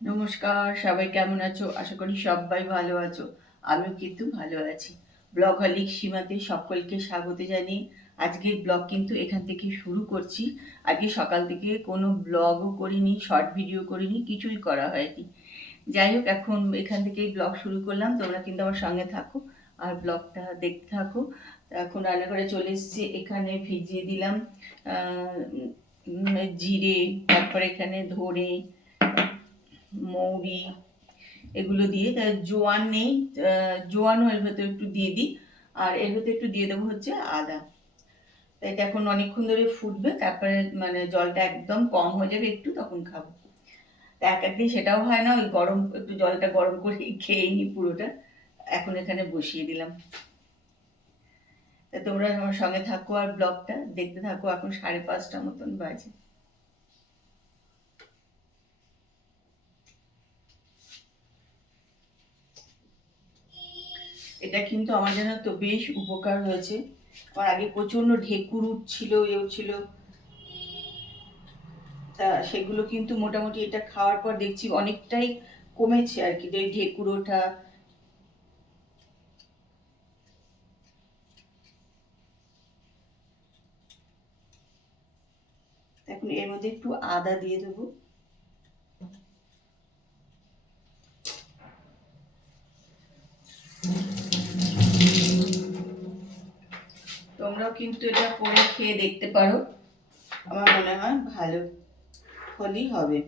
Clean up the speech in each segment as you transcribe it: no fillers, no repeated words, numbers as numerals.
নমস্কার, সবাই কেমন আছো? আশা করি সবাই ভালো আছো। আমিও কিন্তু ভালো আছি। ব্লগহলিক সীমাতে সকলকে স্বাগত জানিয়ে আজকের ব্লগ কিন্তু এখান থেকে শুরু করছি। আজকে সকাল থেকে কোনো ব্লগও করিনি, শর্ট ভিডিও করিনি, কিছুই করা হয়নি। যাই হোক, এখন এখান থেকেই ব্লগ শুরু করলাম। তোমরা কিন্তু আমার সঙ্গে থাকো আর ব্লগটা দেখতে থাকো। এখন রান্নাঘরে চলে এসেছি। এখানে ভিজিয়ে দিলাম জিরে, তারপরে এখানে ধরে, মৌরি, এগুলো দিয়ে। জোয়ান নেই, জোয়ানও এর ভেতরে একটু দিয়ে দিই। আর এর ভেতরে একটু দিয়ে দেবো হচ্ছে আদা। তো এটা এখন অনেকক্ষণ ধরে ফুটবে, তারপরে মানে জলটা একদম কম হয়ে যাবে একটু, তখন খাবো। তা এক একদিন সেটাও হয় না, ওই গরম একটু জলটা গরম করে খেয়ে নিই পুরোটা। এখন এখানে বসিয়ে দিলাম। তা তোমরা আমার সঙ্গে থাকো আর ব্লগটা দেখতে থাকো। এখন 5:30 মতন বাজে। এটা কিন্তু আমার জন্য তো বেশ উপকার হয়েছে। আমার আগে প্রচন্ড ঢেকুর উঠছিল, ছিল, তা সেগুলো কিন্তু মোটামুটি এটা খাওয়ার পর দেখছি অনেকটাই কমেছে আর কি, যে ঢেকুর ওঠা। এখন এর মধ্যে একটু আদা দিয়ে দেবো। তোমরাও কিন্তু এটা করে খেয়ে দেখতে পারো। আমার মনে হয় ভালো ফলই হবে।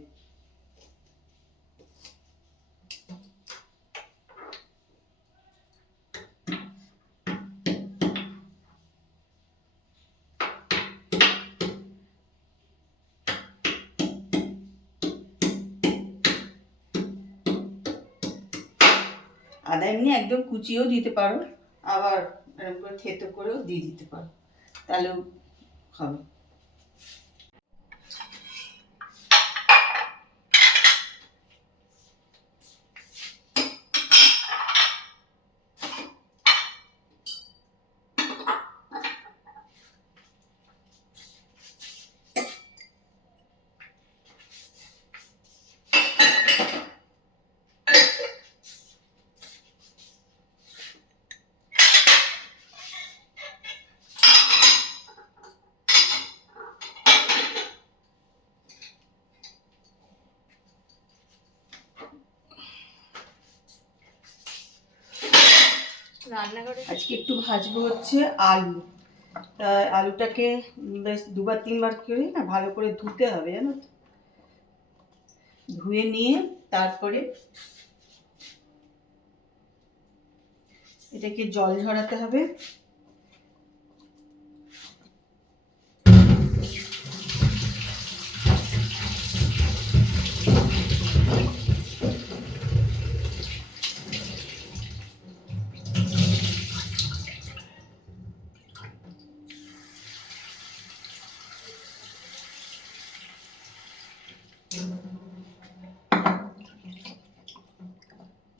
আদা এমনি একদম কুচিয়েও দিতে পারো, আবার এরকম করে থেতো করেও দিয়ে দিতে পারো, তাহলেও হবে। রান্নাঘরে আজকে একটু ভাজবো হচ্ছে আলু। তা আলুটাকে বেশ 2-3 বার করে না ভালো করে ধুতে হবে, জানো তো। ধুয়ে নিয়ে তারপরে এটাকে জল ঝরাতে হবে।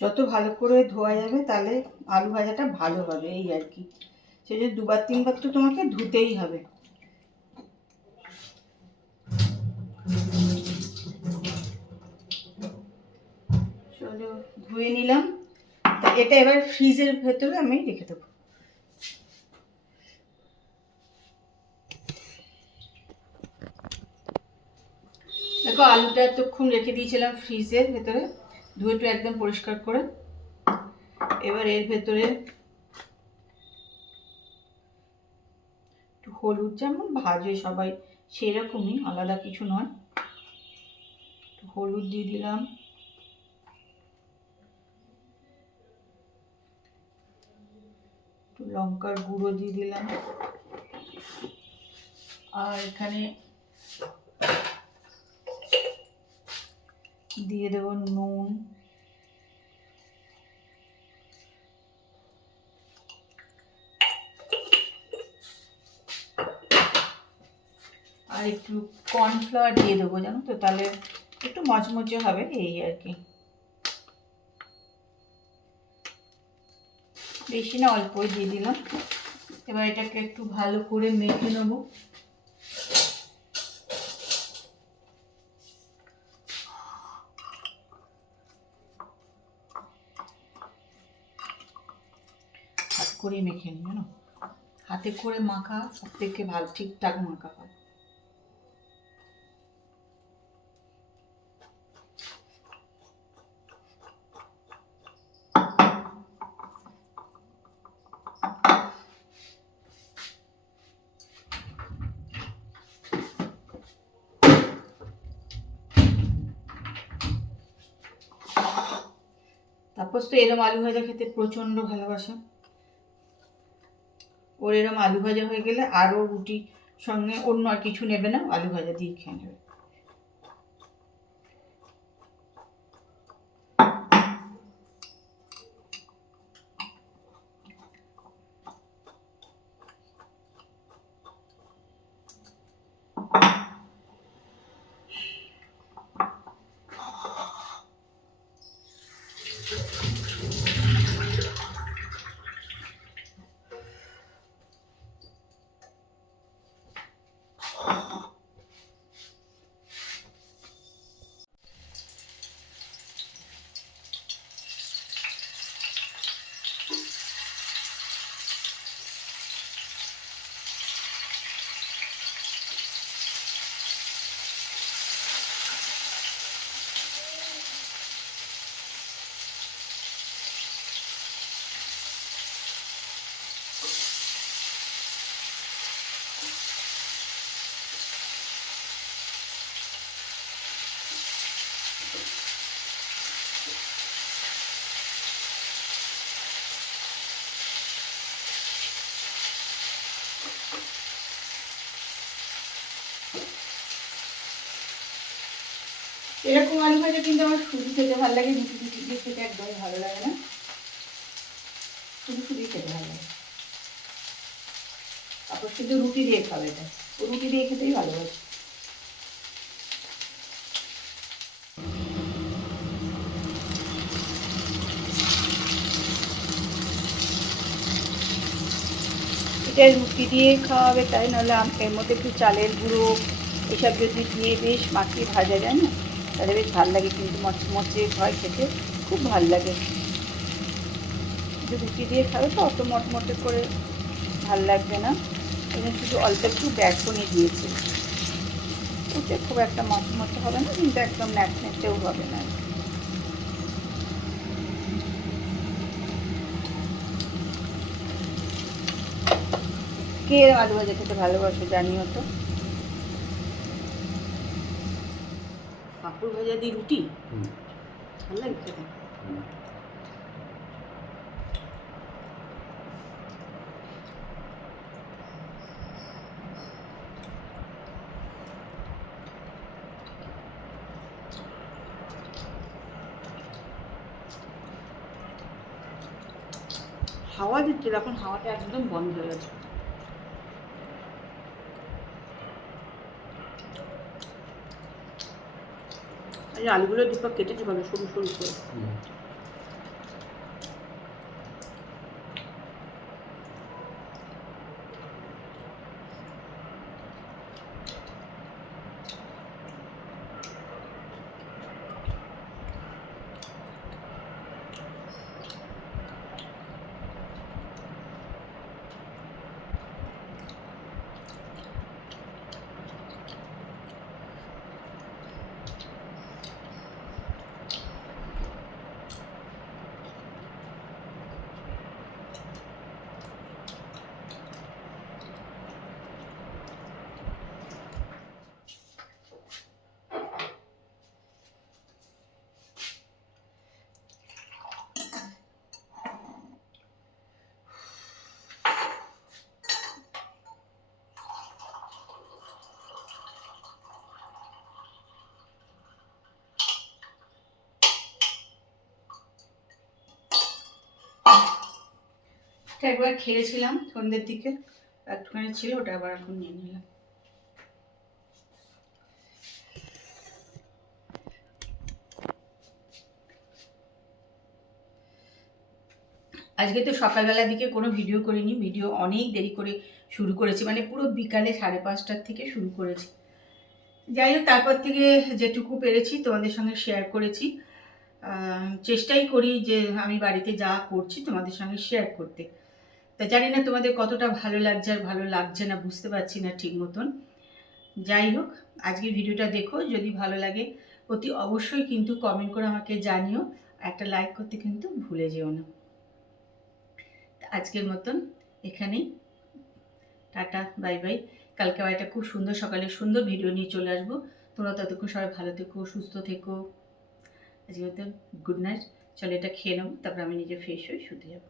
যত ভালো করে ধোয়া যাবে তাহলে আলু ভাজাটা ভালো হবে, এই আর কি। সেই যে 2-3 বার তো তোমাকে ধুতেই হবে। চলো, ধুয়ে নিলাম। তা এটা এবার ফ্রিজের ভেতরে আমি রেখে দেবো। দেখো, আলুটা এতক্ষণ রেখে দিয়েছিলাম ফ্রিজের ভেতরে, ধুয়ে একটু একদম পরিষ্কার করে। এবার এর ভেতরে একটু হলুদ, যেমন ভাজে সবাই সেরকমই, আলাদা কিছু নয়, হলুদ দিয়ে দিলাম, একটু লঙ্কার গুঁড়ো দিয়ে দিলাম, আর এখানে দিয়ে দেবো নুন, আর একটু কর্নফ্লাওয়ার দিয়ে দেবো, জানো তো, তাহলে একটু মচমচে হবে, এই আর কি। বেশি না, অল্পই দিয়ে দিলাম। এবার এটাকে একটু ভালো করে মেখে নেবো। হাত করে মেখে নিই, জানো, হাতে করে মাখা সব থেকে ভালো, ঠিকঠাক মাখা হয়। তারপর তো এরম আলু ভাজা খেতে প্রচণ্ড ভালোবাসা। ওর এরম আলু ভাজা হয়ে গেলে আরও রুটির সঙ্গে অন্য আর কিছু নেবে না, আলু ভাজা দিয়ে খেয়ে নেবে। এরকম আলু ভাজা কিন্তু আমার শুধু খেতে ভালো লাগে, রুটি রুটি দিয়ে খেতে একদমই ভালো লাগে না, শুধু শুধুই খেতে ভালো লাগে। তারপর শুধু রুটি দিয়ে খাবে, এটা রুটি দিয়ে খেতেই ভালোবাসে। এটা রুটি দিয়ে খাওয়াবে তাই, নাহলে এর মধ্যে একটু চালের গুঁড়ো এসব যদি দিয়ে বেশ মাখিয়ে ভাজা যায় না, তাহলে বেশ ভালো লাগে, কিন্তু মচমচে হয় খেতে, খুব ভালো লাগে। কিন্তু রুটি দিয়ে খাবে তো অত মটমটে করে ভাল লাগবে না, এবং শুধু অল্প একটু বেসনই দিয়েছি, ওতে খুব একটা মচমচে হবে না, কিন্তু একদম ন্যাচনেচেও হবে না। কে আলু ভাজা খেতে ভালোবাসে জানিও তো। পাঁপড় ভাজা দিয়ে রুটি ভালো লাগে খেতে। হাওয়া দিচ্ছিল, এখন হাওয়াটা একদম বন্ধ হয়ে গেছে। এই আলুগুলো দীপক কেটেছি ভালো সরু সরু করে। একবার খেয়েছিলাম সন্ধ্যের দিকে, একটুখানি ছিল, ওটা আবার এখন নিয়ে নিলাম। আজকে তো সকালবেলার দিকে কোনো ভিডিও করিনি, ভিডিও অনেক দেরি করে শুরু করেছি, মানে পুরো বিকালে 5:30টার থেকে শুরু করেছি। যাই হোক, তারপর থেকে যেটুকু পেরেছি তোমাদের সঙ্গে শেয়ার করেছি। চেষ্টাই করি যে আমি বাড়িতে যা করছি তোমাদের সঙ্গে শেয়ার করতে। তা জানি না তোমাদের কতটা ভালো লাগছে আর ভালো লাগছে না, বুঝতে পারছি না ঠিক মতন। যাই হোক, আজকের ভিডিওটা দেখো, যদি ভালো লাগে অতি অবশ্যই কিন্তু কমেন্ট করে আমাকে জানিও, একটা লাইক করতে কিন্তু ভুলে যেও না। আজকের মতন এখানেই, টাটা, বাই বাই। কালকে আবার একটা খুব সুন্দর সকালে সুন্দর ভিডিও নিয়ে চলে আসবো। তোমরা ততক্ষণ সবাই ভালো থেকো, সুস্থ থেকো। আজকের মতন গুড নাইট। চলো এটা খেয়ে নেবো, তারপর আমি নিজে ফ্রেশ হয়ে শুতে যাবো।